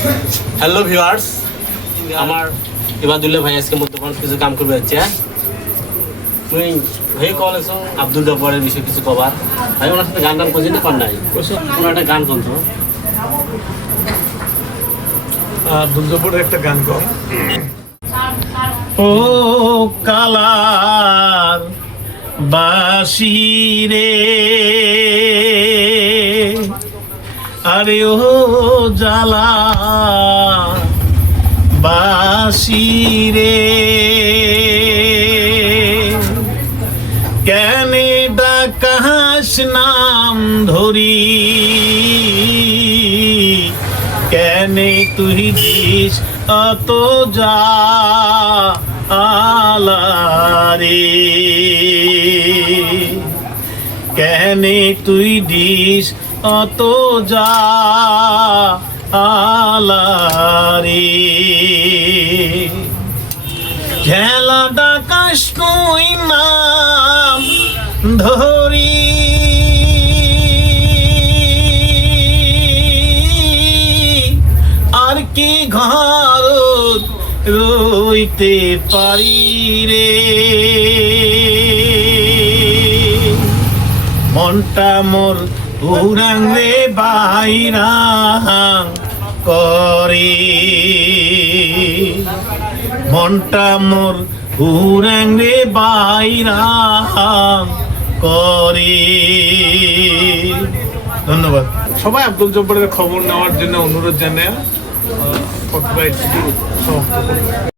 Hello viewers, আমার ইবাদুল্লাহ ভাই আজকে মধ্যখান কিছু কাম করবে যাচ্ছে। তুই ভাই কল আছো আব্দুল জব্বারের বিষয়ে কিছু কবার ভাই, ওনার সাথে গান করছি না কর নাই কোনো একটা গান করছো? আব্দুল জব্বারের একটা গান কর। ও কালার বাসি রে, আরে ও জালা বাসি রে, কেনে ডাকাস নাম ধরি, কেনে তুই দিস অত যা আলারে, কেনে তুই দিস অত যা আলারে, ঝেলা ডাকাস তুই নাম ধরি, আর কি ঘর রইতে পারি রে, মনটা মোর উড়াং রে বাইরা করে, মনটা মোর উড়াং রে বাইরা করে। ধন্যবাদ। সবাই আব্দুল জব্বারের খবর নেওয়ার জন্য অনুরোধ জানায় সমাপ্ত করি।